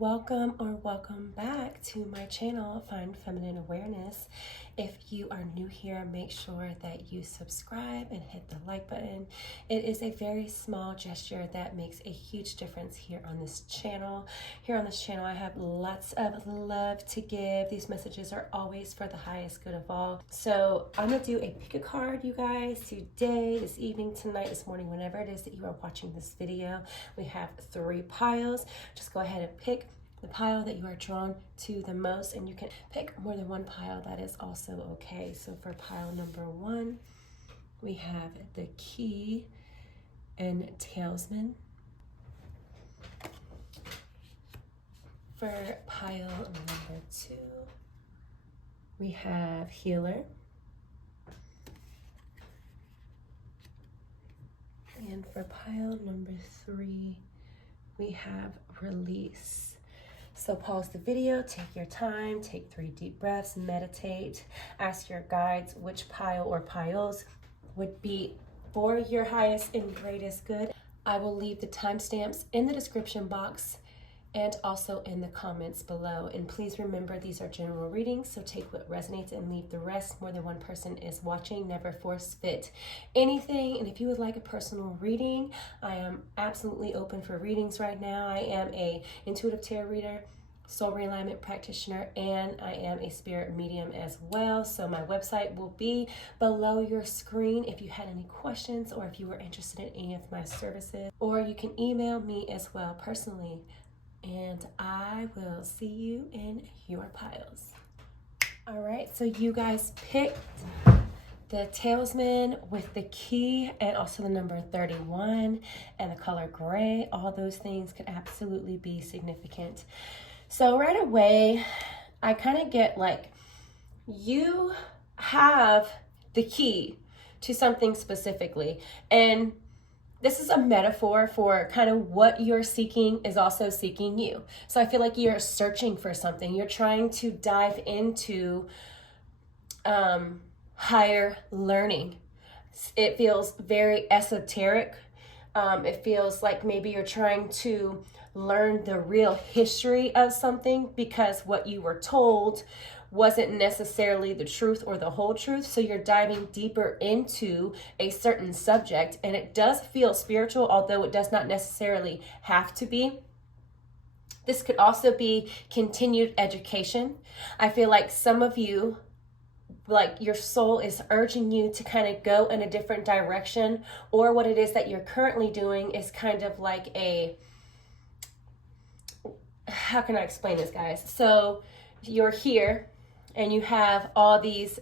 welcome back to my channel, Find Feminine Awareness. If you are new here, make sure that you subscribe and hit the like button. It is a very small gesture that makes a huge difference here on this channel. Here on this channel, I have lots of love to give. These messages are always for the highest good of all. So I'm gonna do a pick a card, you guys, today, this evening, tonight, this morning, whenever it is that you are watching this video. We have 3 piles. Just go ahead and pick the pile that you are drawn to the most, and you can pick more than one pile. That is also okay. So for pile number 1, we have the Key and Talisman. For pile number 2, we have Healer. And for pile number 3, we have Release. So pause the video, take your time, take 3 deep breaths, meditate, ask your guides which pile or piles would be for your highest and greatest good. I will leave the timestamps in the description box and also in the comments below. And please remember, these are general readings, so take what resonates and leave the rest. More than one person is watching. Never force fit anything. And if you would like a personal reading, I am absolutely open for readings right now. I am a intuitive tarot reader, soul realignment practitioner, and I am a spirit medium as well. So my website will be below your screen if you had any questions or if you were interested in any of my services, or you can email me as well personally. And I will see you in your piles. All right, so you guys picked the Talisman with the Key and also the number 31 and the color gray. All those things could absolutely be significant. So right away, I kind of get like, you have the key to something specifically. And this is a metaphor for kind of what you're seeking is also seeking you. So I feel like you're searching for something. You're trying to dive into higher learning. It feels very esoteric. It feels like maybe you're trying to learn the real history of something because what you were told wasn't necessarily the truth or the whole truth. So you're diving deeper into a certain subject, and it does feel spiritual, although it does not necessarily have to be. This could also be continued education. I feel like some of you, like your soul is urging you to kind of go in a different direction, or what it is that you're currently doing is kind of like a, how can I explain this, guys? So you're here and you have all these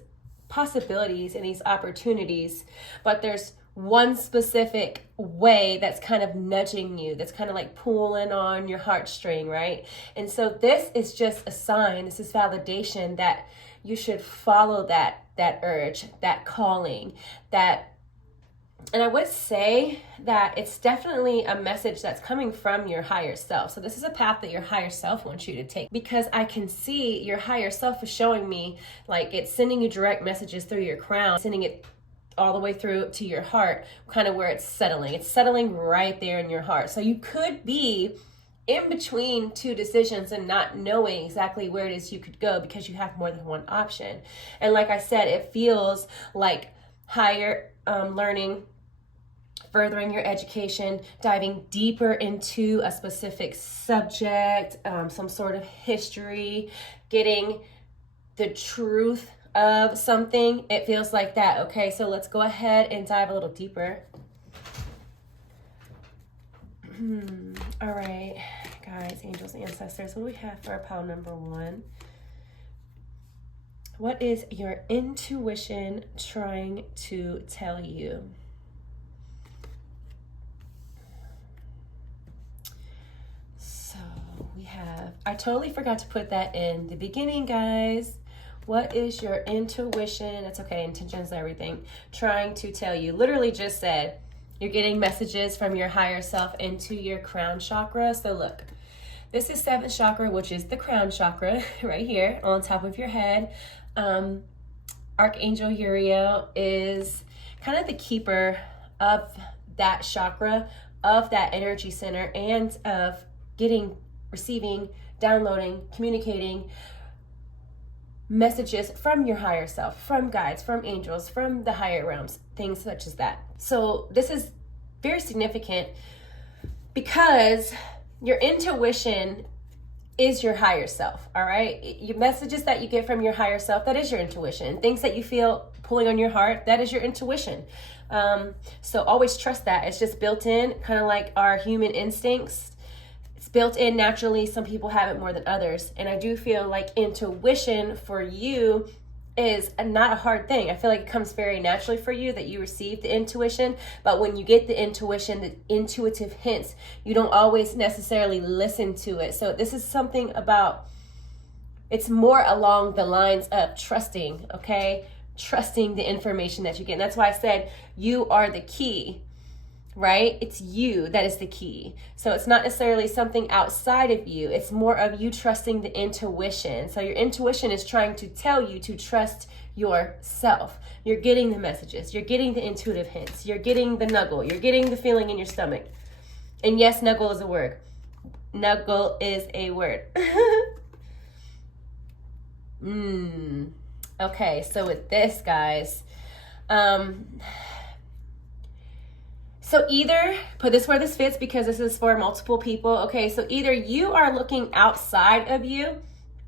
possibilities and these opportunities, but there's one specific way that's kind of nudging you, that's kind of like pulling on your heartstring, right? And so this is just a sign, this is validation that you should follow that urge, that calling, that. And I would say that it's definitely a message that's coming from your higher self. So this is a path that your higher self wants you to take, because I can see your higher self is showing me like it's sending you direct messages through your crown, sending it all the way through to your heart, kind of where it's settling. It's settling right there in your heart. So you could be in between 2 decisions and not knowing exactly where it is you could go because you have more than one option. And like I said, it feels like higher learning, furthering your education, diving deeper into a specific subject, some sort of history, getting the truth of something. It feels like that. Okay, so let's go ahead and dive a little deeper. All right, guys, angels, ancestors, what do we have for our pile number 1? What is your intuition trying to tell you? So we have, I totally forgot to put that in the beginning, guys. What is your intuition? That's okay, intentions, everything. Trying to tell you. Literally just said, you're getting messages from your higher self into your crown chakra. So look, this is 7th chakra, which is the crown chakra right here on top of your head. Archangel Uriel is kind of the keeper of that chakra, of that energy center, and of receiving downloading, communicating messages from your higher self, from guides, from angels, from the higher realms, things such as that. So this is very significant because your intuition is your higher self, all right? Your messages that you get from your higher self, that is your intuition. Things that you feel pulling on your heart, that is your intuition. So always trust that. It's just built in, kind of like our human instincts. It's built in naturally. Some people have it more than others. And I do feel like intuition for you is not a hard thing. I feel like it comes very naturally for you that you receive the intuition. But when you get the intuition, the intuitive hints, you don't always necessarily listen to it. So this is something about, it's more along the lines of trusting, okay? Trusting the information that you get. And that's why I said you are the key, right? It's you that is the key. So it's not necessarily something outside of you. It's more of you trusting the intuition. So your intuition is trying to tell you to trust yourself. You're getting the messages. You're getting the intuitive hints. You're getting the nuggle. You're getting the feeling in your stomach. And yes, nuggle is a word. Nuggle is a word. Okay, so with this, guys, so either, put this where this fits because this is for multiple people. Okay, so either you are looking outside of you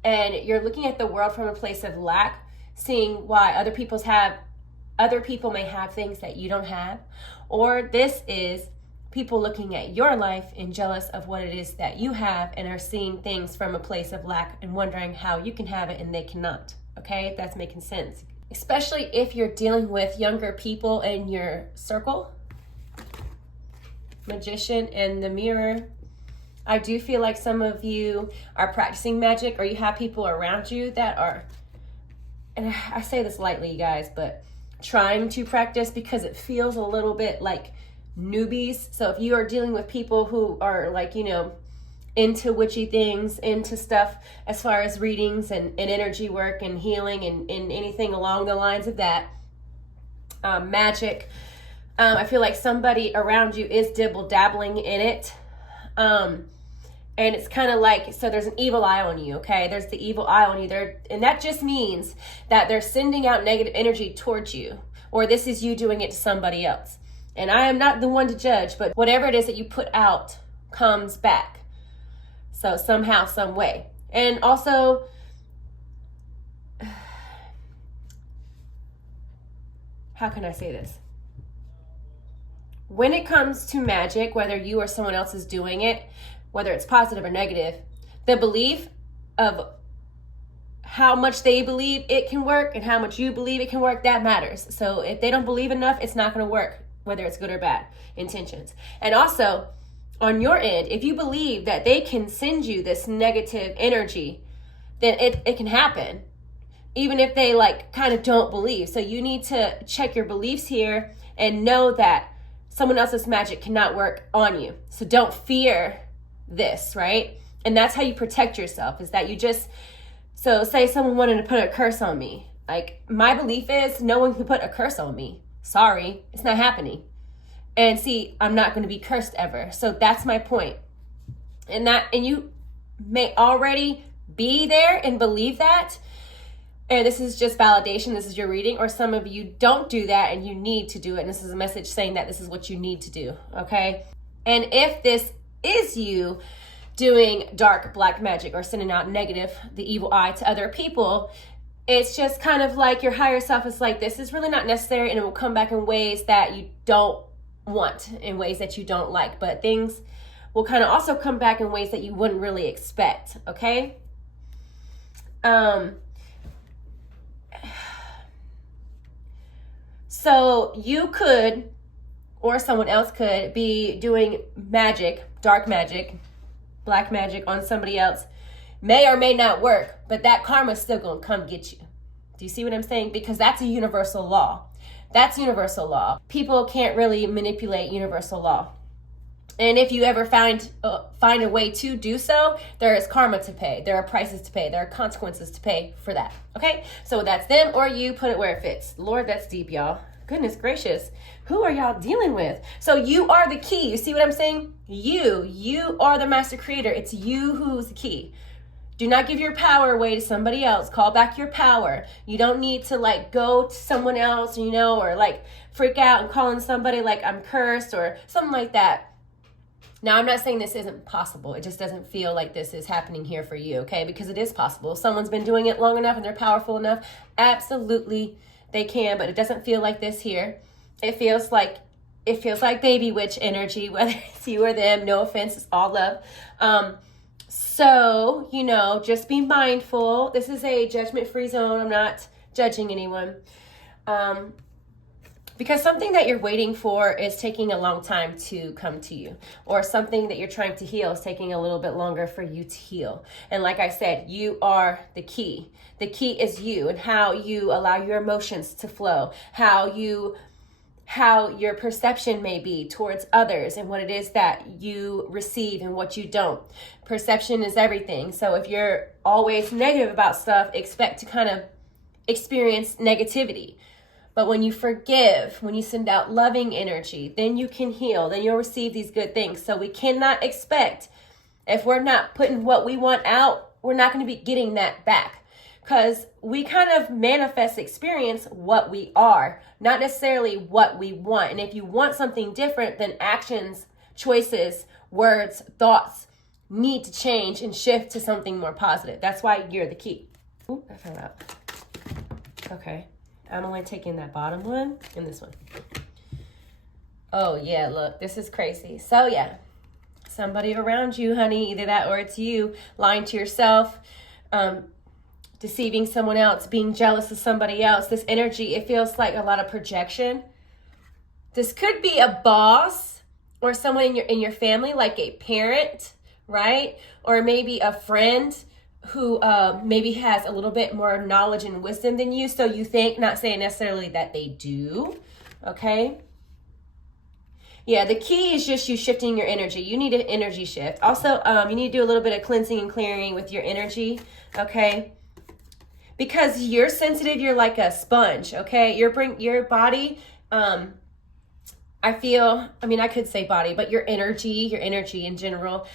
and you're looking at the world from a place of lack, seeing why other people may have things that you don't have, or this is people looking at your life and jealous of what it is that you have and are seeing things from a place of lack and wondering how you can have it and they cannot. Okay, if that's making sense. Especially if you're dealing with younger people in your circle. Magician and the mirror. I do feel like some of you are practicing magic or you have people around you that are, and I say this lightly, you guys, but trying to practice because it feels a little bit like newbies. So if you are dealing with people who are like, you know, into witchy things, into stuff as far as readings and energy work and healing and anything along the lines of that, magic, I feel like somebody around you is dabbling in it. And it's kind of like, so there's an evil eye on you, okay? There's the evil eye on you there. And that just means that they're sending out negative energy towards you, or this is you doing it to somebody else. And I am not the one to judge, but whatever it is that you put out comes back. So somehow, some way. And also, how can I say this? When it comes to magic, whether you or someone else is doing it, whether it's positive or negative, the belief of how much they believe it can work and how much you believe it can work, that matters. So if they don't believe enough, it's not going to work, whether it's good or bad intentions. And also, on your end, if you believe that they can send you this negative energy, then it can happen, even if they like kind of don't believe. So you need to check your beliefs here and know that someone else's magic cannot work on you. So don't fear this, right? And that's how you protect yourself, is that you just, so say someone wanted to put a curse on me. Like, my belief is no one can put a curse on me. Sorry, it's not happening. And see, I'm not going to be cursed ever. So that's my point. And you may already be there and believe that. And this is just validation. This is your reading. Or some of you don't do that and you need to do it. And this is a message saying that this is what you need to do. Okay. And if this is you doing dark black magic or sending out negative, the evil eye to other people, it's just kind of like your higher self is like, this is really not necessary. And it will come back in ways that you don't want, in ways that you don't like. But things will kind of also come back in ways that you wouldn't really expect. Okay. So you could, or someone else could, be doing magic, dark magic, black magic on somebody else. May or may not work, but that karma is still going to come get you. Do you see what I'm saying? Because that's a universal law. That's universal law. People can't really manipulate universal law. And if you ever find a way to do so, there is karma to pay. There are prices to pay. There are consequences to pay for that. Okay? So that's them or you. Put it where it fits. Lord, that's deep, y'all. Goodness gracious. Who are y'all dealing with? So you are the key. You see what I'm saying? You are the master creator. It's you who's the key. Do not give your power away to somebody else. Call back your power. You don't need to like go to someone else, you know, or like freak out and calling somebody like I'm cursed or something like that. Now, I'm not saying this isn't possible. It just doesn't feel like this is happening here for you, okay? Because it is possible. If someone's been doing it long enough and they're powerful enough, absolutely they can, but it doesn't feel like this here. It feels like baby witch energy, whether it's you or them. No offense, it's all love. So, you know, just be mindful. This is a judgment-free zone. I'm not judging anyone. Because something that you're waiting for is taking a long time to come to you, or something that you're trying to heal is taking a little bit longer for you to heal. And like I said, you are the key. The key is you and how you allow your emotions to flow, how your perception may be towards others and what it is that you receive and what you don't. Perception is everything. So if you're always negative about stuff, expect to kind of experience negativity. But when you forgive, when you send out loving energy, then you can heal, then you'll receive these good things. So we cannot expect, if we're not putting what we want out, we're not going to be getting that back. Because we kind of manifest experience what we are, not necessarily what we want. And if you want something different, then actions, choices, words, thoughts need to change and shift to something more positive. That's why you're the key. Ooh, I fell out. Okay. I'm only taking that bottom one and this one. Oh, yeah, look, this is crazy. So, yeah, somebody around you, honey, either that or it's you, lying to yourself, deceiving someone else, being jealous of somebody else. This energy, it feels like a lot of projection. This could be a boss or someone in your family, like a parent, right? Or maybe a friend who maybe has a little bit more knowledge and wisdom than you. So you think, not saying necessarily that they do, okay? Yeah, the key is just you shifting your energy. You need an energy shift. Also, you need to do a little bit of cleansing and clearing with your energy, okay? Because you're sensitive, you're like a sponge, okay? Your body, I could say body, but your energy in general,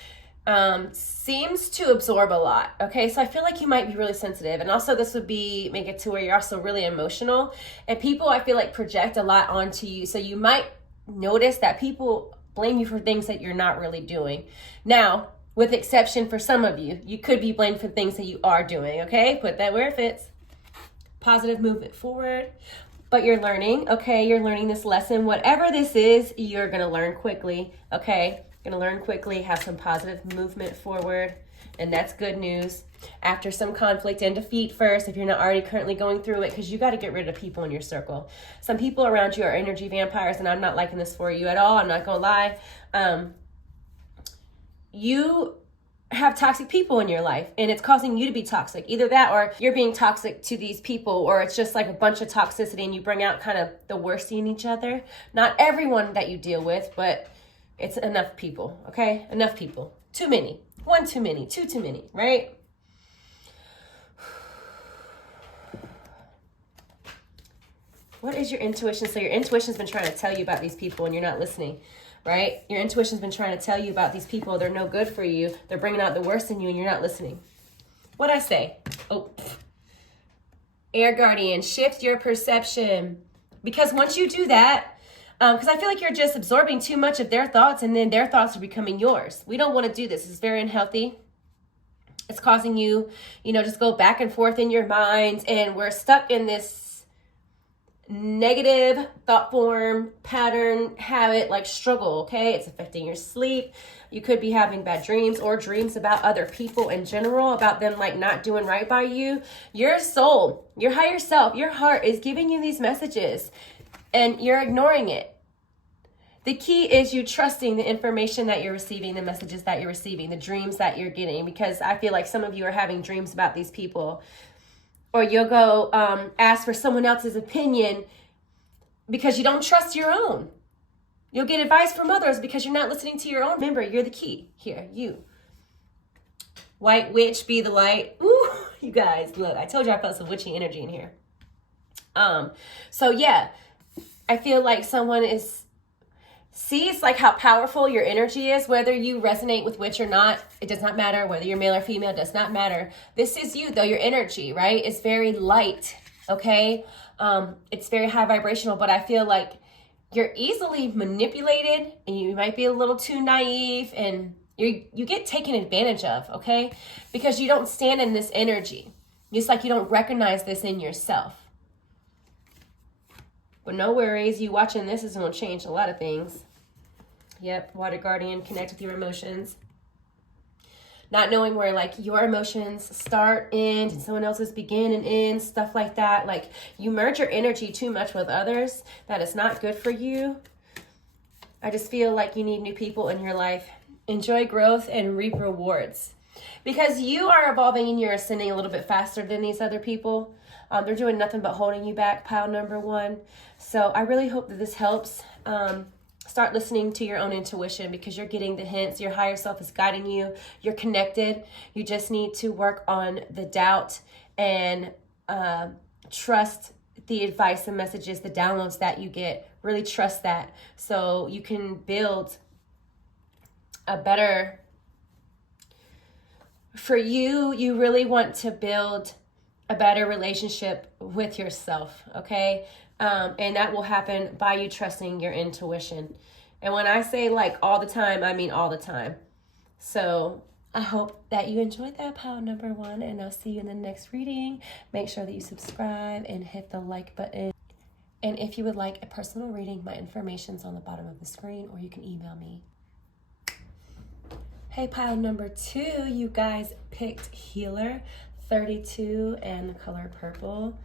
seems to absorb a lot. Okay. So I feel like you might be really sensitive. And also this would make it to where you're also really emotional, and people, I feel like, project a lot onto you. So you might notice that people blame you for things that you're not really doing. Now, with exception for some of you, you could be blamed for things that you are doing. Okay. Put that where it fits. Positive movement forward. But you're learning. Okay. You're learning this lesson. Whatever this is, you're going to learn quickly. Okay. Going to learn quickly, have some positive movement forward, and that's good news. After some conflict and defeat first, if you're not already currently going through it, because you got to get rid of people in your circle. Some people around you are energy vampires, and I'm not liking this for you at all. I'm not going to lie. You have toxic people in your life, and it's causing you to be toxic. Either that, or you're being toxic to these people, or it's just like a bunch of toxicity, and you bring out kind of the worst in each other. Not everyone that you deal with, but it's enough people, okay? Enough people. Too many. One too many. Two too many, right? What is your intuition? So your intuition's been trying to tell you about these people and you're not listening, right? Your intuition's been trying to tell you about these people. They're no good for you. They're bringing out the worst in you and you're not listening. What'd I say? Oh, Air Guardian, shift your perception. Because once you do that, because I feel like you're just absorbing too much of their thoughts and then their thoughts are becoming yours. We don't want to do this. It's very unhealthy. It's causing you, just go back and forth in your mind, and we're stuck in this negative thought form, pattern, habit, like struggle, okay? It's affecting your sleep. You could be having bad dreams or dreams about other people in general, about them like not doing right by you. Your soul, your higher self, your heart is giving you these messages, and you're ignoring it. The key is you trusting the information that you're receiving, the messages that you're receiving, the dreams that you're getting, because I feel like some of you are having dreams about these people. Or you'll go ask for someone else's opinion because you don't trust your own. You'll get advice from others because you're not listening to your own. Remember, you're the key here, you. White witch, be the light. Ooh, you guys, look, I told you I felt some witchy energy in here. So yeah. I feel like someone is See, it's like how powerful your energy is, whether you resonate with which or not. It does not matter whether you're male or female, does not matter. This is you, though, your energy, right? It's very light, okay? It's very high vibrational, but I feel like you're easily manipulated and you might be a little too naive and you get taken advantage of, okay? Because you don't stand in this energy. Just like you don't recognize this in yourself. But no worries, you watching this is going to change a lot of things. Yep, Water Guardian, connect with your emotions. Not knowing where like your emotions start, end, and someone else's begin and end, stuff like that. Like you merge your energy too much with others. That is not good for you. I just feel like you need new people in your life. Enjoy growth and reap rewards. Because you are evolving and you're ascending a little bit faster than these other people. They're doing nothing but holding you back, pile number one. So I really hope that this helps. Start listening to your own intuition because you're getting the hints. Your higher self is guiding you. You're connected. You just need to work on the doubt and trust the advice and messages, the downloads that you get. Really trust that so you can build a better... For you, you really want to build a better relationship with yourself, okay? And that will happen by you trusting your intuition. And when I say like all the time, I mean all the time. So I hope that you enjoyed that pile number one, and I'll see you in the next reading. Make sure that you subscribe and hit the like button. And if you would like a personal reading, my information's on the bottom of the screen, or you can email me. Hey, pile number two, you guys picked Healer 32 and the color purple.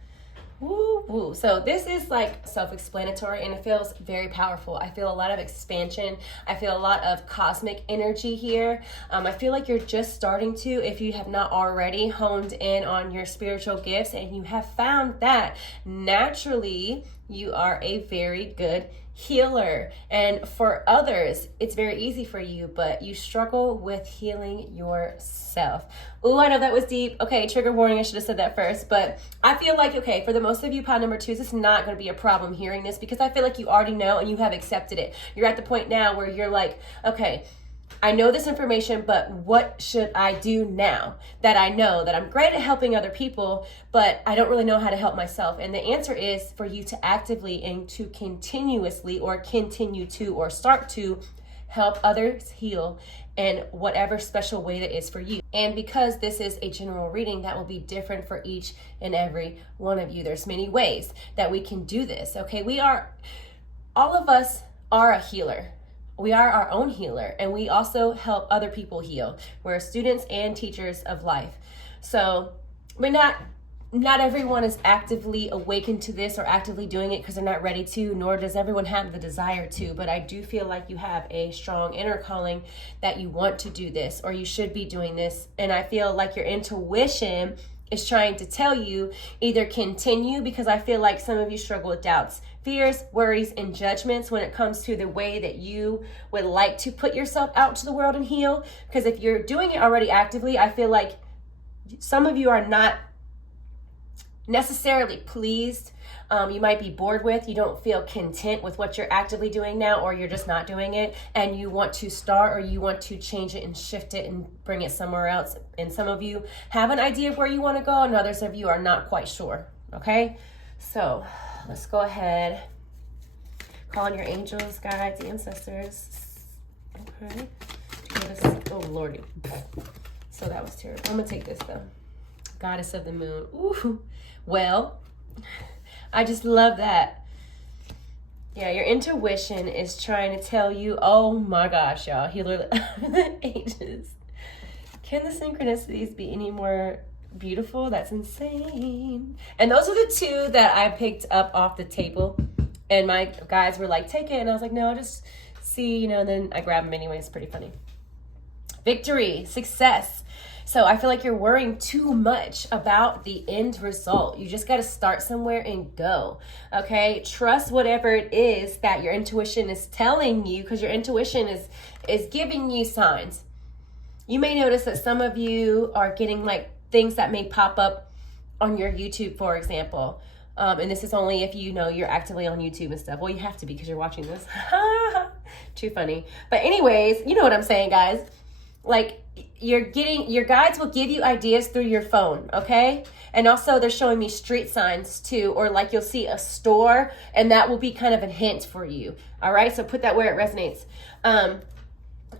Woo, woo. So this is like self-explanatory and it feels very powerful. I feel a lot of expansion. I feel a lot of cosmic energy here. I feel like you're just starting to, if you have not already honed in on your spiritual gifts and you have found that naturally you are a very good healer. And for others, it's very easy for you, but you struggle with healing yourself. Ooh, I know that was deep. Okay, trigger warning, I should have said that first. But I feel like, okay, for the most of you, pile number twos, it's not going to be a problem hearing this because I feel like you already know and you have accepted it. You're at the point now where you're like, okay, I know this information, but what should I do now that I know that I'm great at helping other people, but I don't really know how to help myself? And the answer is for you to actively and to continuously or continue to or start to help others heal in whatever special way that is for you. And because this is a general reading, that will be different for each and every one of you. There's many ways that we can do this, okay? All of us are a healer. We are our own healer, and we also help other people heal. We're students and teachers of life. So not everyone is actively awakened to this or actively doing it because they're not ready to, nor does everyone have the desire to. But I do feel like you have a strong inner calling that you want to do this or you should be doing this. And I feel like your intuition is trying to tell you either continue, because I feel like some of you struggle with doubts, fears, worries, and judgments when it comes to the way that you would like to put yourself out to the world and heal. Because if you're doing it already actively, I feel like some of you are not necessarily pleased. You might be bored with, you don't feel content with what you're actively doing now, or you're just not doing it and you want to start, or you want to change it and shift it and bring it somewhere else. And some of you have an idea of where you want to go and others of you are not quite sure. Okay, so let's go ahead, call on your angels, guides, ancestors. Okay, oh lordy, so that was terrible. I'm gonna take this though. Goddess of the moon. Ooh, well, I just love that. Yeah, your intuition is trying to tell you, oh my gosh, y'all, healer of the ages. Can the synchronicities be any more beautiful? That's insane. And those are the two that I picked up off the table. And my guys were like, take it. And I was like, no, I'll just see, and then I grabbed them anyway. It's pretty funny. Victory, success. So I feel like you're worrying too much about the end result. You just got to start somewhere and go. Okay. Trust whatever it is that your intuition is telling you, because your intuition is giving you signs. You may notice that some of you are getting like things that may pop up on your YouTube, for example. And this is only if you know you're actively on YouTube and stuff. Well, you have to be because you're watching this. Too funny. But anyways, you know what I'm saying, guys. Like, your guides will give you ideas through your phone, okay? And also they're showing me street signs too, or like you'll see a store, and that will be kind of a hint for you. All right, so put that where it resonates. And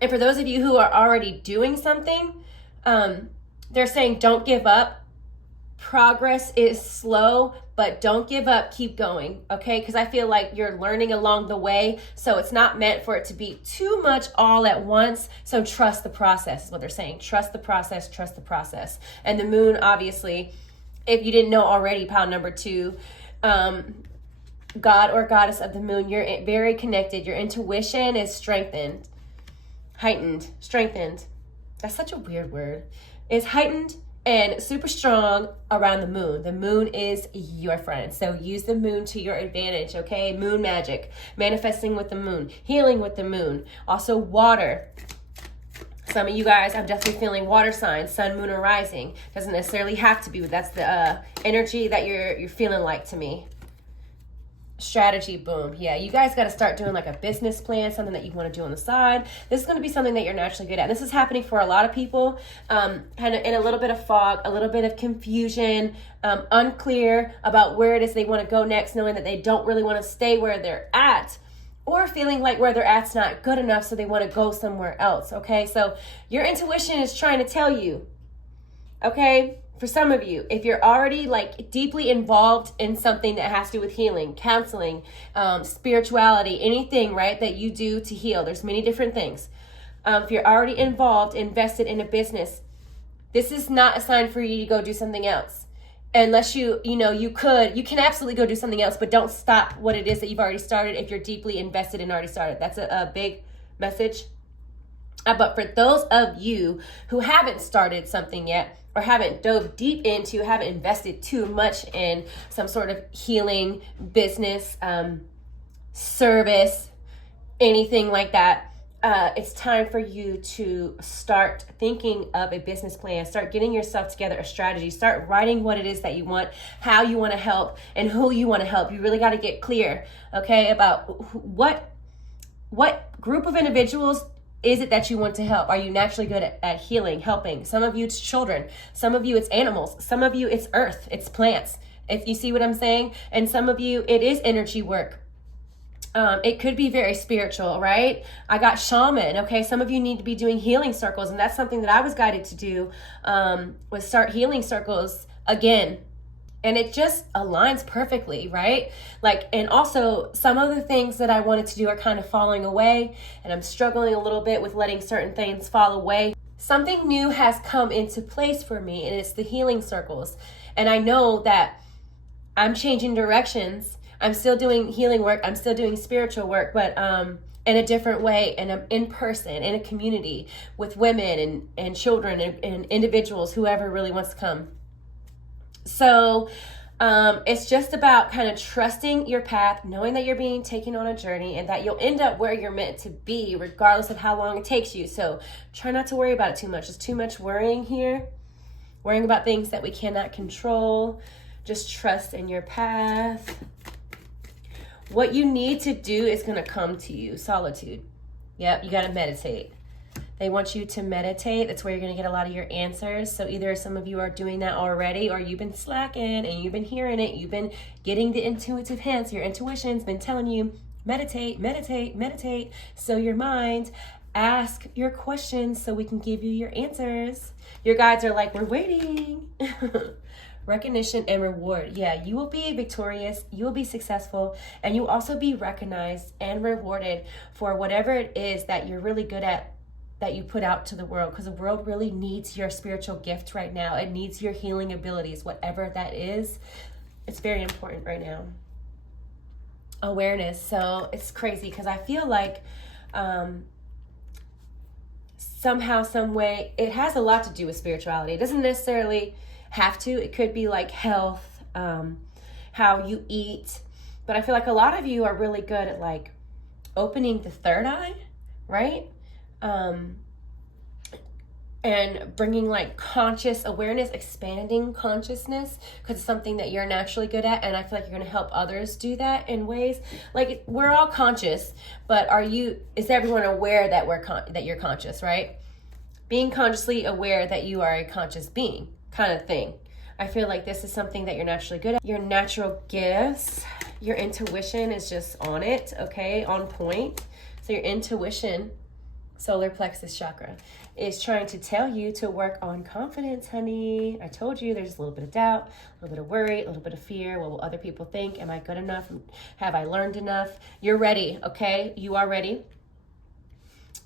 for those of you who are already doing something, they're saying don't give up. Progress is slow, but don't give up. Keep going, okay? Because I feel like you're learning along the way, so it's not meant for it to be too much all at once. So trust the process is what they're saying. Trust the process, trust the process. And the moon, obviously, if you didn't know already, pile number 2, God or goddess of the moon, you're very connected. Your intuition is strengthened, heightened, strengthened. That's such a weird word. It's heightened and super strong around the moon. The moon is your friend. So use the moon to your advantage, okay? Moon magic, manifesting with the moon, healing with the moon. Also water. Some of you guys, I'm definitely feeling water signs, sun, moon, or rising. Doesn't necessarily have to be, but that's the energy that you're feeling like to me. Strategy, boom. Yeah, you guys got to start doing like a business plan, something that you want to do on the side. This is going to be something that you're naturally good at. And this is happening for a lot of people, kind of in a little bit of fog, a little bit of confusion, unclear about where it is they want to go next, knowing that they don't really want to stay where they're at, or feeling like where they're at's not good enough, so they want to go somewhere else, okay? So your intuition is trying to tell you, okay? For some of you, if you're already like deeply involved in something that has to do with healing, counseling, spirituality, anything, right, that you do to heal, there's many different things. If you're already involved, invested in a business, this is not a sign for you to go do something else. Unless you can absolutely go do something else, but don't stop what it is that you've already started if you're deeply invested and already started. That's a big message. But for those of you who haven't started something yet, or haven't dove deep into, haven't invested too much in some sort of healing business, service, anything like that, it's time for you to start thinking of a business plan, start getting yourself together, a strategy, start writing what it is that you want, how you want to help, and who you want to help. You really got to get clear, okay, about what group of individuals is it that you want to help? Are you naturally good at healing, helping? Some of you it's children. Some of you it's animals. Some of you it's earth, it's plants. If you see what I'm saying? And some of you it is energy work. It could be very spiritual, right? I got shaman, okay? Some of you need to be doing healing circles, and that's something that I was guided to do, was start healing circles again. And it just aligns perfectly, right? Like, and also some of the things that I wanted to do are kind of falling away, and I'm struggling a little bit with letting certain things fall away. Something new has come into place for me, and it's the healing circles. And I know that I'm changing directions. I'm still doing healing work. I'm still doing spiritual work, but in a different way, and I'm in person, in a community with women and children and individuals, whoever really wants to come. So it's just about kind of trusting your path, knowing that you're being taken on a journey and that you'll end up where you're meant to be, regardless of how long it takes you. So try not to worry about it too much. There's too much worrying here, worrying about things that we cannot control. Just trust in your path. What you need to do is going to come to you. Solitude. Yep, you got to meditate. They want you to meditate. That's where you're going to get a lot of your answers. So either some of you are doing that already, or you've been slacking and you've been hearing it. You've been getting the intuitive hints. Your intuition's been telling you, meditate, meditate, meditate. So your mind, ask your questions so we can give you your answers. Your guides are like, we're waiting. Recognition and reward. Yeah, you will be victorious. You will be successful. And you will also be recognized and rewarded for whatever it is that you're really good at, that you put out to the world, because the world really needs your spiritual gift right now. It needs your healing abilities, whatever that is. It's very important right now. Awareness. So it's crazy because I feel like somehow, some way, it has a lot to do with spirituality. It doesn't necessarily have to. It could be like health, how you eat. But I feel like a lot of you are really good at like opening the third eye, right? and bringing like conscious awareness, expanding consciousness, because it's something that you're naturally good at, and I feel like you're going to help others do that in ways. Like, we're all conscious, but is everyone aware that that you're conscious, right? Being consciously aware that you are a conscious being, kind of thing. I feel like this is something that you're naturally good at. Your natural gifts, your intuition is just on it, okay, on point. So your intuition, solar plexus chakra, is trying to tell you to work on confidence, honey. I told you there's a little bit of doubt, a little bit of worry, a little bit of fear. What will other people think? Am I good enough? Have I learned enough? You're ready, okay? You are ready.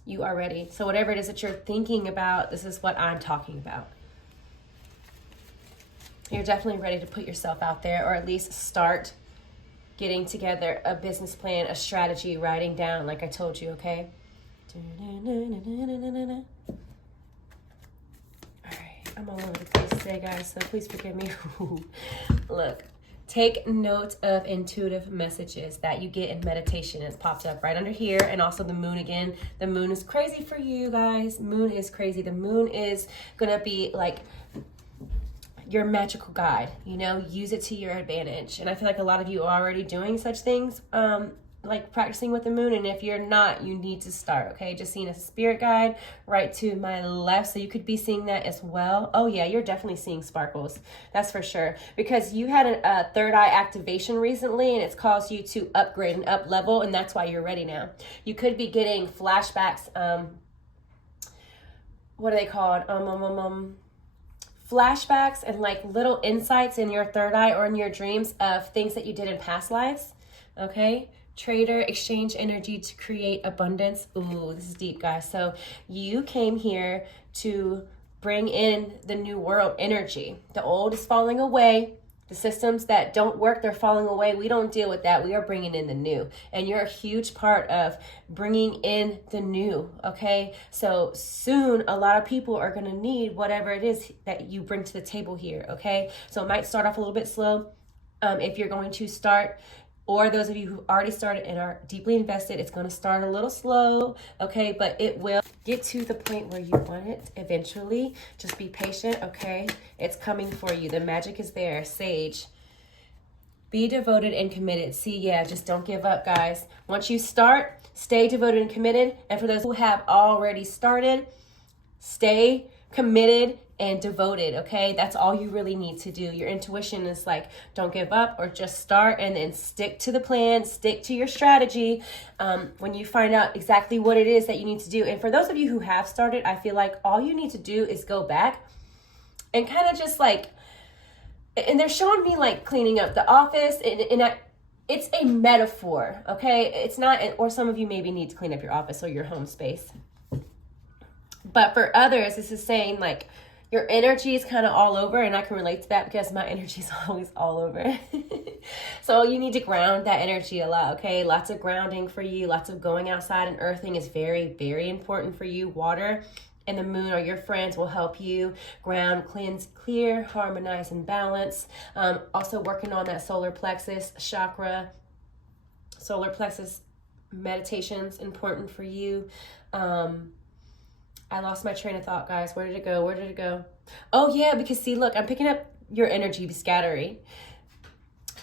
You are ready. So whatever it is that you're thinking about, this is what I'm talking about. You're definitely ready to put yourself out there, or at least start getting together a business plan, a strategy, writing down like I told you, okay? Alright, I'm all over the place today, guys, so please forgive me. Look, take note of intuitive messages that you get in meditation. It's popped up right under here, and also the moon again. The moon is crazy for you guys. Moon is crazy. The moon is gonna be like your magical guide, you know, use it to your advantage. And I feel like a lot of you are already doing such things, like practicing with the moon. And if you're not, you need to start, okay? Just seeing a spirit guide right to my left, so you could be seeing that as well. Oh yeah, you're definitely seeing sparkles, that's for sure, because you had a third eye activation recently, and it's caused you to upgrade and up level, and that's why you're ready now. You could be getting flashbacks, what are they called, flashbacks and like little insights in your third eye or in your dreams of things that you did in past lives, okay? Trader, exchange energy to create abundance. Ooh, this is deep, guys. So you came here to bring in the new world energy. The old is falling away. The systems that don't work, they're falling away. We don't deal with that. We are bringing in the new. And you're a huge part of bringing in the new, okay? So soon, a lot of people are going to need whatever it is that you bring to the table here, okay? So it might start off a little bit slow if you're going to start. Or those of you who already started and are deeply invested, it's going to start a little slow, okay? But it will get to the point where you want it eventually. Just be patient, okay? It's coming for you. The magic is there. Sage. Be devoted and committed. See, yeah, just don't give up, guys. Once you start, stay devoted and committed. And for those who have already started, stay committed and devoted, okay? That's all you really need to do. Your intuition is like, don't give up, or just start and then stick to the plan, stick to your strategy when you find out exactly what it is that you need to do. And for those of you who have started, I feel like all you need to do is go back and kind of just like, and they're showing me like cleaning up the office, it's a metaphor, okay? It's not, or some of you maybe need to clean up your office or your home space. But for others, this is saying like, your energy is kind of all over, and I can relate to that because my energy is always all over. So you need to ground that energy a lot, okay? Lots of grounding for you, lots of going outside and earthing is very, very important for you. Water and the moon or your friends will help you ground, cleanse, clear, harmonize, and balance. Also working on that solar plexus chakra. Solar plexus meditation's important for you. I lost my train of thought, guys. Where did it go? Where did it go? Oh, yeah, because see, look, I'm picking up your energy scattery.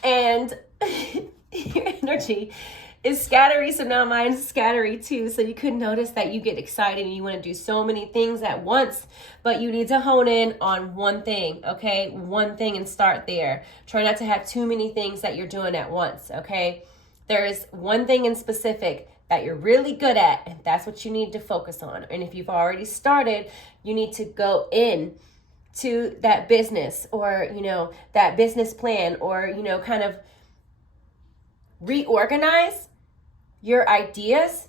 And your energy is scattery, so now mine's scattery too. So you could notice that you get excited and you want to do so many things at once, but you need to hone in on one thing, okay? One thing and start there. Try not to have too many things that you're doing at once, okay? There's one thing in specific that you're really good at, and that's what you need to focus on. And if you've already started, you need to go in to that business, or, you know, that business plan, or, you know, kind of reorganize your ideas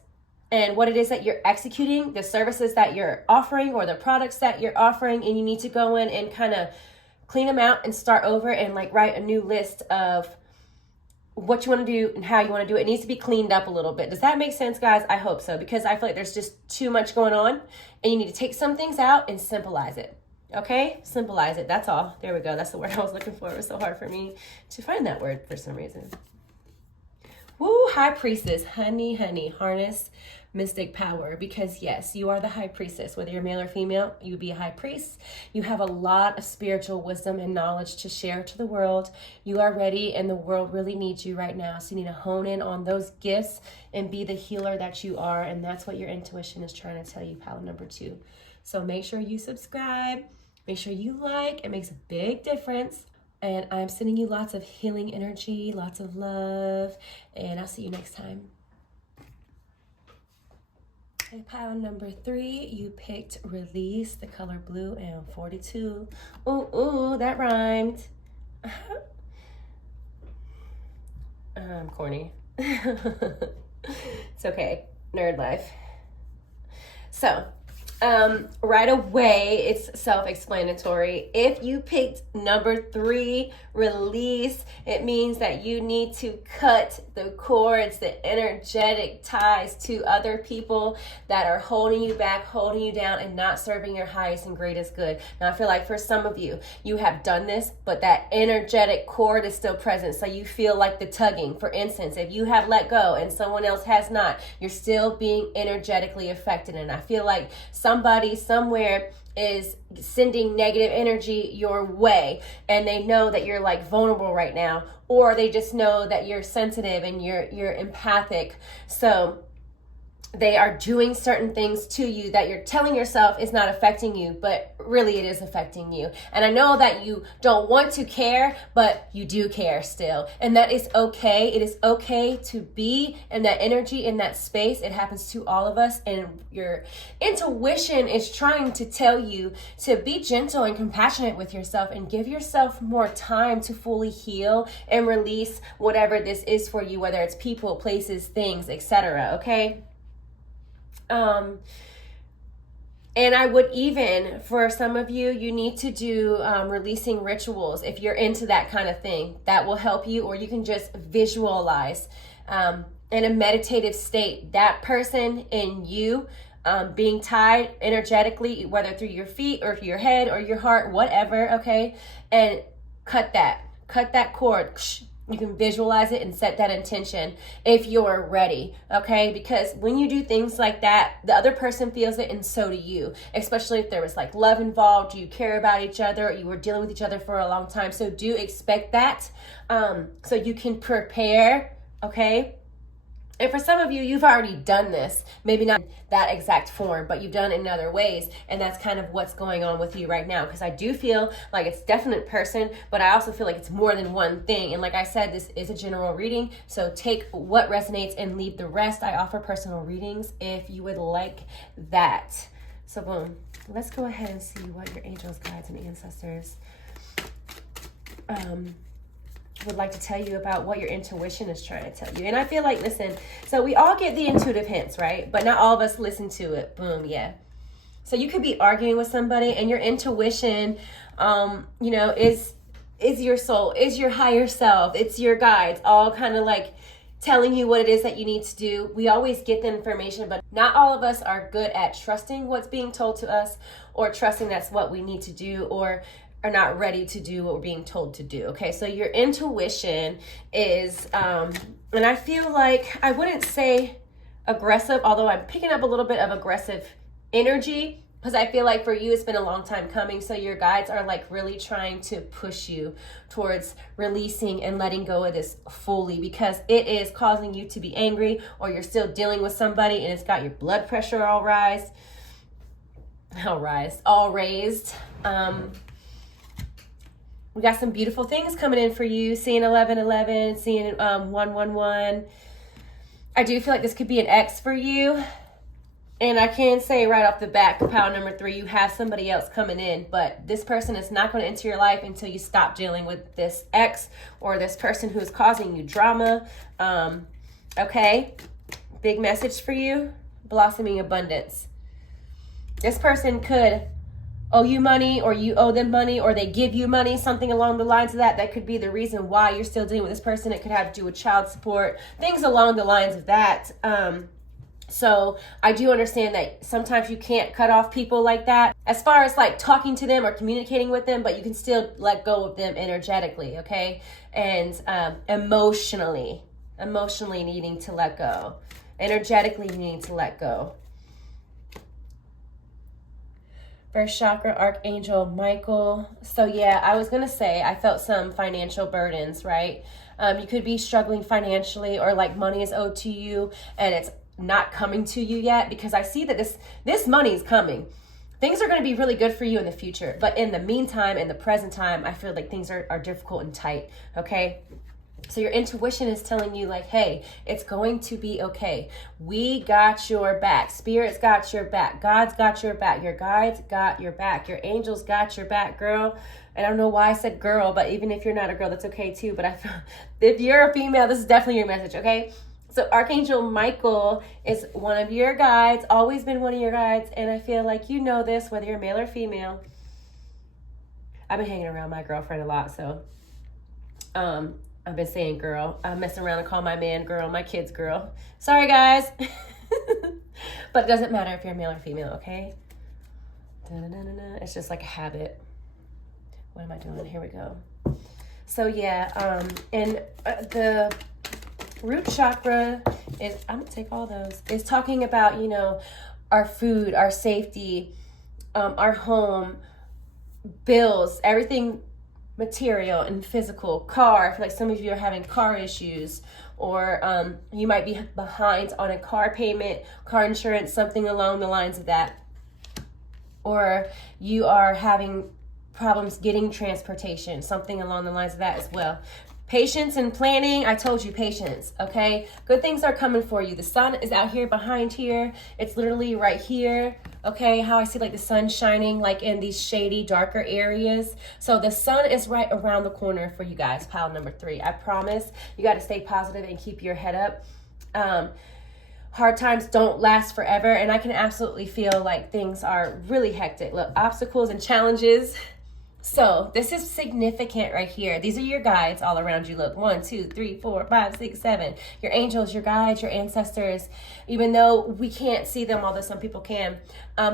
and what it is that you're executing, the services that you're offering or the products that you're offering. And you need to go in and kind of clean them out and start over and like write a new list of what you want to do and how you want to do it. It needs to be cleaned up a little bit. Does that make sense, guys? I hope so, because I feel like there's just too much going on, and you need to take some things out and symbolize it. Okay? Symbolize it. That's all. There we go. That's the word I was looking for. It was so hard for me to find that word for some reason. Woo, High Priestess. Honey, honey. Harness mystic power, because yes, you are the high priestess. Whether you're male or female, you be a high priest. You have a lot of spiritual wisdom and knowledge to share to the world. You are ready, and the world really needs you right now. So you need to hone in on those gifts and be the healer that you are. And that's what your intuition is trying to tell you, pile number 2. So make sure you subscribe. Make sure you like. It makes a big difference. And I'm sending you lots of healing energy, lots of love, and I'll see you next time. Okay, pile number 3, you picked release, the color blue, and 42. Ooh, that rhymed. I'm corny. It's okay, nerd life. So, right away, it's self-explanatory. If you picked number 3, release, it means that you need to cut the cords, the energetic ties to other people that are holding you back, holding you down, and not serving your highest and greatest good. Now, I feel like for some of you, you have done this, but that energetic cord is still present. So you feel like the tugging. For instance, if you have let go and someone else has not, you're still being energetically affected. And I feel like somebody somewhere is sending negative energy your way, and they know that you're like vulnerable right now, or they just know that you're sensitive and you're empathic. So they are doing certain things to you that you're telling yourself is not affecting you, but really it is affecting you. And I know that you don't want to care, but you do care still. And that is okay. It is okay to be in that energy, in that space. It happens to all of us. And your intuition is trying to tell you to be gentle and compassionate with yourself and give yourself more time to fully heal and release whatever this is for you, whether it's people, places, things, etc. Okay? And I would even, for some of you, you need to do releasing rituals. If you're into that kind of thing, that will help you. Or you can just visualize in a meditative state, that person and you being tied energetically, whether through your feet or your head or your heart, whatever, okay? And cut that cord. You can visualize it and set that intention if you're ready, okay? Because when you do things like that, the other person feels it, and so do you, especially if there was like love involved, you care about each other, you were dealing with each other for a long time. So do expect that so you can prepare, okay? And for some of you, you've already done this, maybe not that exact form, but you've done it in other ways. And that's kind of what's going on with you right now. Because I do feel like it's definite person, but I also feel like it's more than one thing. And like I said, this is a general reading. So take what resonates and leave the rest. I offer personal readings if you would like that. So boom, let's go ahead and see what your angels, guides, and ancestors would like to tell you about what your intuition is trying to tell you. And I feel like, listen, so we all get the intuitive hints, right? But not all of us listen to it. Boom, yeah. So you could be arguing with somebody and your intuition, is your soul, is your higher self, it's your guides, all kind of like telling you what it is that you need to do. We always get the information, but not all of us are good at trusting what's being told to us, or trusting that's what we need to do, or are not ready to do what we're being told to do. Okay, so your intuition is, and I feel like, I wouldn't say aggressive, although I'm picking up a little bit of aggressive energy, because I feel like for you, it's been a long time coming. So your guides are like really trying to push you towards releasing and letting go of this fully, because it is causing you to be angry, or you're still dealing with somebody and it's got your blood pressure all raised. We got some beautiful things coming in for you. Seeing 1111, seeing 111. I do feel like this could be an ex for you. And I can say right off the bat, pile number 3, you have somebody else coming in. But this person is not going to enter your life until you stop dealing with this ex or this person who is causing you drama. Okay? Big message for you. Blossoming abundance. This person could owe you money, or you owe them money, or they give you money, something along the lines of that. That could be the reason why you're still dealing with this person. It could have to do with child support, things along the lines of that. So I do understand that sometimes you can't cut off people like that as far as like talking to them or communicating with them, but you can still let go of them energetically, okay? And emotionally needing to let go. Energetically, you need to let go. First chakra, Archangel Michael. So yeah, I was going to say, I felt some financial burdens, right? You could be struggling financially, or like money is owed to you and it's not coming to you yet, because I see that this money is coming. Things are going to be really good for you in the future. But in the meantime, in the present time, I feel like things are difficult and tight, okay? So your intuition is telling you like, hey, it's going to be okay. We got your back. Spirit's got your back. God's got your back. Your guides got your back. Your angels got your back, girl. And I don't know why I said girl, but even if you're not a girl, that's okay too. But if you're a female, this is definitely your message, okay? So Archangel Michael is one of your guides, always been one of your guides. And I feel like you know this, whether you're male or female. I've been hanging around my girlfriend a lot, so I've been saying girl. I'm messing around and call my man girl, my kids girl. Sorry, guys. But it doesn't matter if you're male or female, okay? It's just like a habit. What am I doing? Here we go. So yeah, and the root chakra is, I'm gonna take all those, is talking about, you know, our food, our safety, our home, bills, everything material and physical, car. I feel like some of you are having car issues, or you might be behind on a car payment, car insurance, something along the lines of that. Or you are having problems getting transportation, something along the lines of that as well. Patience and planning, I told you, patience, okay? Good things are coming for you. The sun is out here behind here. It's literally right here, okay? How I see like the sun shining like in these shady, darker areas. So the sun is right around the corner for you guys, pile number 3. I promise you got to stay positive and keep your head up. Hard times don't last forever, and I can absolutely feel like things are really hectic. Look, obstacles and challenges. So this is significant right here. These are your guides all around you. Look, 1, 2, 3, 4, 5, 6, 7. Your angels, your guides, your ancestors. Even though we can't see them, although some people can,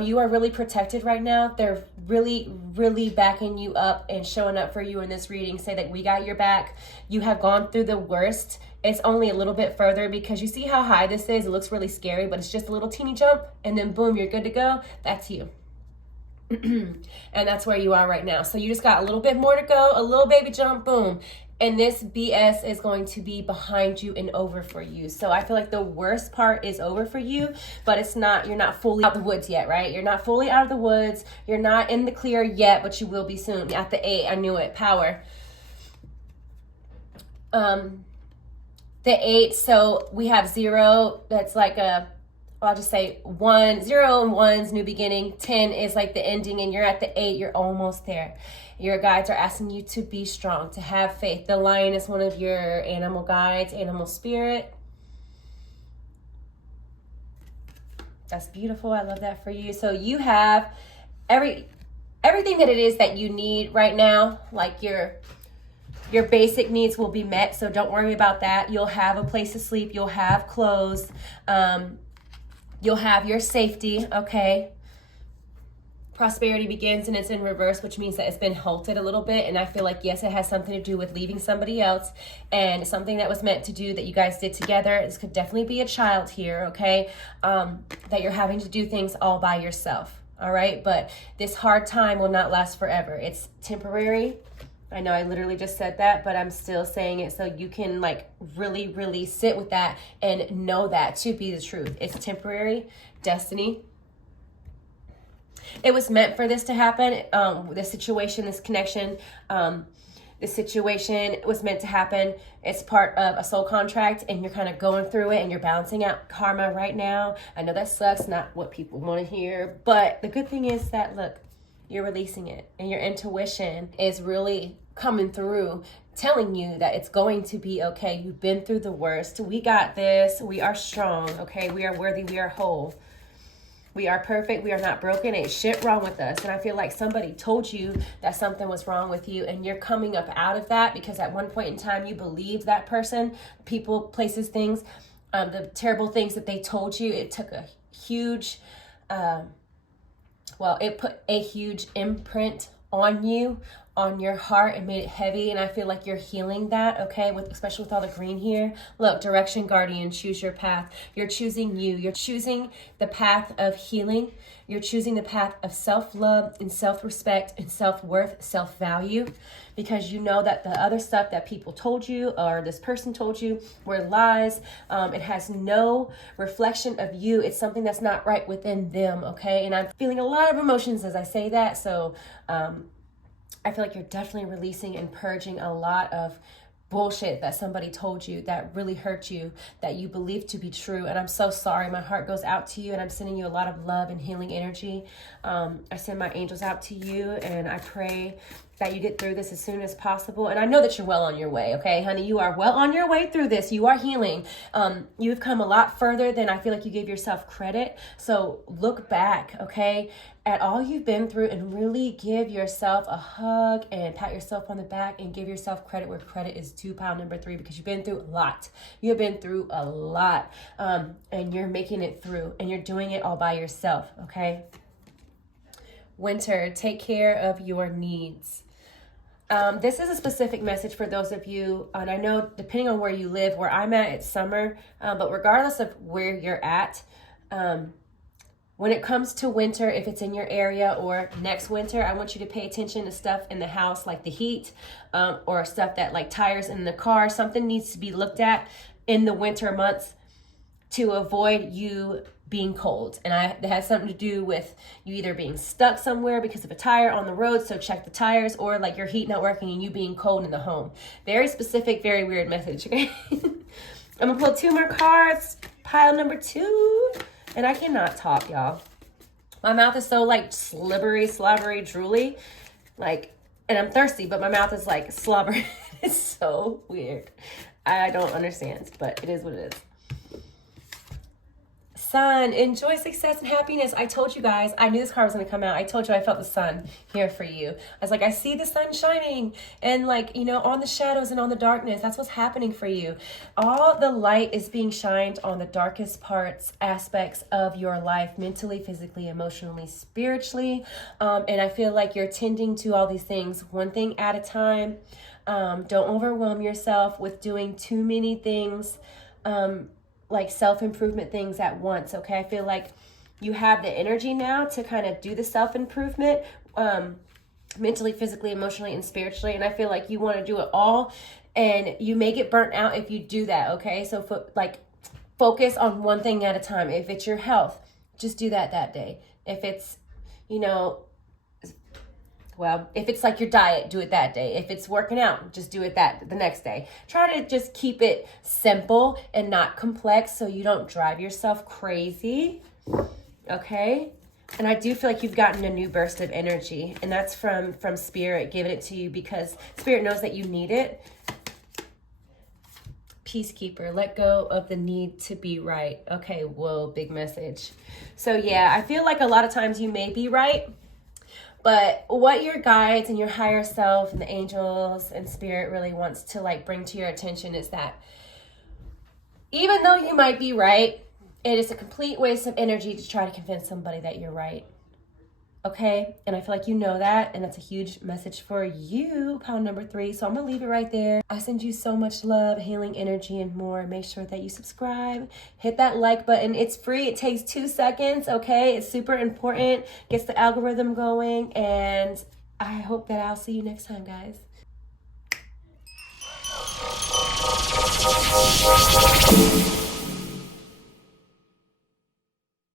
you are really protected right now. They're really, really backing you up and showing up for you in this reading. Say that we got your back. You have gone through the worst. It's only a little bit further, because you see how high this is. It looks really scary, but it's just a little teeny jump, and then boom, you're good to go. That's you. And that's where you are right now. So you just got a little bit more to go, a little baby jump, boom. And this BS is going to be behind you and over for you. So I feel like the worst part is over for you, but it's not, you're not fully out of the woods yet, right? You're not fully out of the woods. You're not in the clear yet, but you will be soon. At the 8, I knew it, power. The 8, so we have 0, that's like I'll just say 1, 0 and 1's new beginning. 10 is like the ending, and you're at the 8. You're almost there. Your guides are asking you to be strong, to have faith. The lion is one of your animal guides, animal spirit. That's beautiful. I love that for you. So you have everything that it is that you need right now. Like your basic needs will be met, so don't worry about that. You'll have a place to sleep. You'll have clothes. You'll have your safety, okay? Prosperity begins and it's in reverse, which means that it's been halted a little bit. And I feel like, yes, it has something to do with leaving somebody else and something that was meant to do that you guys did together. This could definitely be a child here, okay? That you're having to do things all by yourself, all right? But this hard time will not last forever. It's temporary. I know I literally just said that, but I'm still saying it so you can like really, really sit with that and know that to be the truth. It's temporary, destiny. It was meant for this to happen. This situation, this connection, this situation was meant to happen. It's part of a soul contract, and you're kind of going through it and you're balancing out karma right now. I know that sucks, not what people want to hear, but the good thing is that, look, you're releasing it, and your intuition is really coming through, telling you that it's going to be okay. You've been through the worst. We got this. We are strong, okay? We are worthy. We are whole. We are perfect. We are not broken. Ain't shit wrong with us. And I feel like somebody told you that something was wrong with you, and you're coming up out of that because at one point in time you believed that person, people, places, things, the terrible things that they told you. It took a huge... it put a huge imprint on you, on your heart and made it heavy, and I feel like you're healing that, okay, especially with all the green here. Look, direction guardian, choose your path. You're choosing you. You're choosing the path of healing. You're choosing the path of self-love and self-respect and self-worth, self-value, because you know that the other stuff that people told you or this person told you were lies. It has no reflection of you. It's something that's not right within them, okay? And I'm feeling a lot of emotions as I say that, so I feel like you're definitely releasing and purging a lot of bullshit that somebody told you that really hurt you, that you believe to be true. And I'm so sorry. My heart goes out to you, and I'm sending you a lot of love and healing energy. I send my angels out to you, and I pray that you get through this as soon as possible. And I know that you're well on your way, okay, honey? You are well on your way through this. You are healing. You've come a lot further than I feel like you gave yourself credit. So look back, okay, at all you've been through and really give yourself a hug and pat yourself on the back and give yourself credit where credit is due, pile number 3, because you've been through a lot. You have been through a lot, and you're making it through, and you're doing it all by yourself, okay? Winter, take care of your needs. This is a specific message for those of you, and I know depending on where you live, where I'm at, it's summer, but regardless of where you're at, when it comes to winter, if it's in your area or next winter, I want you to pay attention to stuff in the house like the heat, or stuff that like tires in the car. Something needs to be looked at in the winter months to avoid you being cold. And that has something to do with you either being stuck somewhere because of a tire on the road, so check the tires, or like your heat not working and you being cold in the home. Very specific, very weird message, okay? I'm gonna pull 2 more cards, pile number 2, and I cannot talk, y'all. My mouth is so like slobbery, drooly, like, and I'm thirsty, but my mouth is like slobbery. It's so weird. I don't understand, but it is what it is. Sun, enjoy success and happiness. I told you guys, I knew this card was going to come out. I told you I felt the sun here for you. I was like, I see the sun shining and like, you know, on the shadows and on the darkness. That's what's happening for you. All the light is being shined on the darkest parts, aspects of your life, mentally, physically, emotionally, spiritually. And I feel like you're tending to all these things one thing at a time. Don't overwhelm yourself with doing too many things. Like self-improvement things at once, okay? I feel like you have the energy now to kind of do the self-improvement, mentally, physically, emotionally, and spiritually, and I feel like you want to do it all, and you may get burnt out if you do that, okay? So focus on one thing at a time. If it's your health, just do that day. If it's, you know, well, if it's like your diet, do it that day. If it's working out, just do it the next day. Try to just keep it simple and not complex so you don't drive yourself crazy, okay? And I do feel like you've gotten a new burst of energy, and that's from Spirit giving it to you because Spirit knows that you need it. Peacekeeper, let go of the need to be right. Okay, whoa, big message. So yeah, I feel like a lot of times you may be right, but what your guides and your higher self and the angels and Spirit really wants to like bring to your attention is that even though you might be right, it is a complete waste of energy to try to convince somebody that you're right. Okay? And I feel like you know that, and that's a huge message for you, pile number 3. So I'm going to leave it right there. I send you so much love, healing energy, and more. Make sure that you subscribe. Hit that like button. It's free. It takes 2 seconds, okay? It's super important. Gets the algorithm going, and I hope that I'll see you next time, guys.